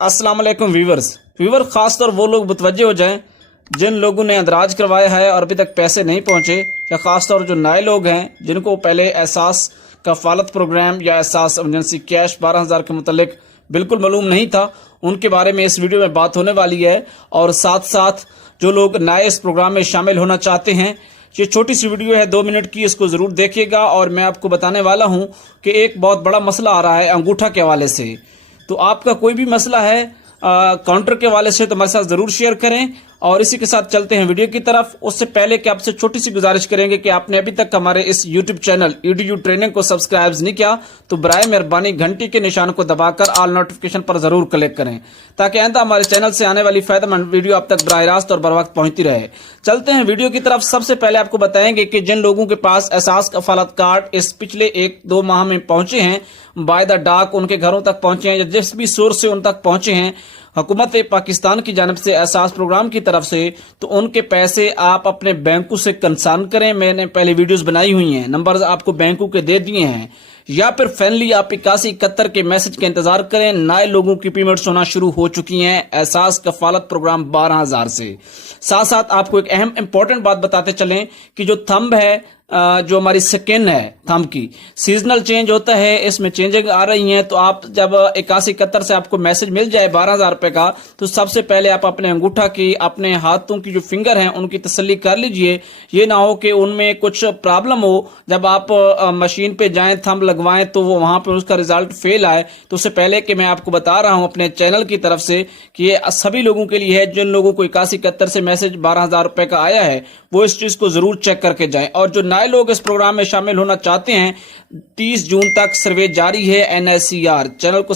अस्सलाम वालेकुम व्यूवर खास तौर वो लोग मुतवज्जे हो जाएं जिन लोगों ने अंदराज करवाया है और अभी तक पैसे नहीं पहुंचे, या खास तौर जो नए लोग हैं जिनको पहले एहसास कफालत प्रोग्राम या एहसास इमरजेंसी कैश 12,000 के मुतल्लिक बिल्कुल मालूम नहीं था, उनके बारे में इस वीडियो में बात होने वाली है। और साथ साथ जो लोग नए इस प्रोग्राम में शामिल होना चाहते हैं, ये छोटी सी वीडियो है 2 मिनट की, इसको ज़रूर देखिएगा। और मैं आपको बताने वाला हूं कि एक बहुत बड़ा मसला आ रहा है अंगूठा के हवाले से। तो आपका कोई भी मसला है काउंटर के हवाले से तो हमारे साथ ज़रूर शेयर करें। और इसी के साथ चलते हैं वीडियो की तरफ। उससे पहले कि आपसे छोटी सी गुजारिश करेंगे कि आपने अभी तक हमारे इस यूट्यूब चैनल EDU ट्रेनिंग को सब्सक्राइब नहीं किया तो बराए मेहरबानी घंटी के निशान को दबाकर ऑल नोटिफिकेशन पर ज़रूर क्लिक करें, ताकि आइंदा हमारे चैनल से आने वाली फायदेमंद वीडियो आप तक बराह रास्त और बर वक्त पहुंचती रहे। चलते हैं वीडियो की तरफ। सबसे पहले आपको बताएंगे कि जिन लोगों के पास एहसास कफालत कार्ड इस पिछले 1-2 माह में पहुंचे हैं, बाय द डाक उनके घरों तक पहुंचे हैं या जिस भी सोर्स से उन तक पहुंचे हैं हुकूमत पाकिस्तान की जानिब से एहसास प्रोग्राम की तरफ से, तो उनके पैसे आप अपने बैंकों से कंसर्न करें। मैंने पहले वीडियोस बनाई हुई हैं, नंबर्स आपको बैंकों के दे दिए हैं। या फिर फाइनली आप 8171 के मैसेज का इंतजार करें। नए लोगों की पेमेंट्स होना शुरू हो चुकी हैं एहसास कफालत प्रोग्राम 12,000 से। साथ साथ आपको एक अहम इंपॉर्टेंट बात बताते चलें कि जो थंब है, जो हमारी स्किन है थंब की, सीजनल चेंज होता है, इसमें चेंजिंग आ रही हैं। तो आप जब 8171 से आपको मैसेज मिल जाए 12,000 रुपए का, तो सबसे पहले आप अपने अंगूठा की, अपने हाथों की जो फिंगर हैं उनकी तसल्ली कर लीजिए। ये ना हो कि उनमें कुछ प्रॉब्लम हो, जब आप मशीन पे जाएं थंब लगवाएं तो वो वहां पे उसका रिजल्ट फेल आए। तो उससे पहले कि मैं आपको बता रहा हूं अपने चैनल की तरफ से कि ये सभी लोगों के लिए है। जिन लोगों को 8171 से मैसेज 12,000 रुपए का आया है वो इस चीज को जरूर चेक करके जाएं। और जो नए लोग इस प्रोग्राम में शामिल होना चाहते हैं, 30 जून तक सर्वे जारी है NICR। चैनल को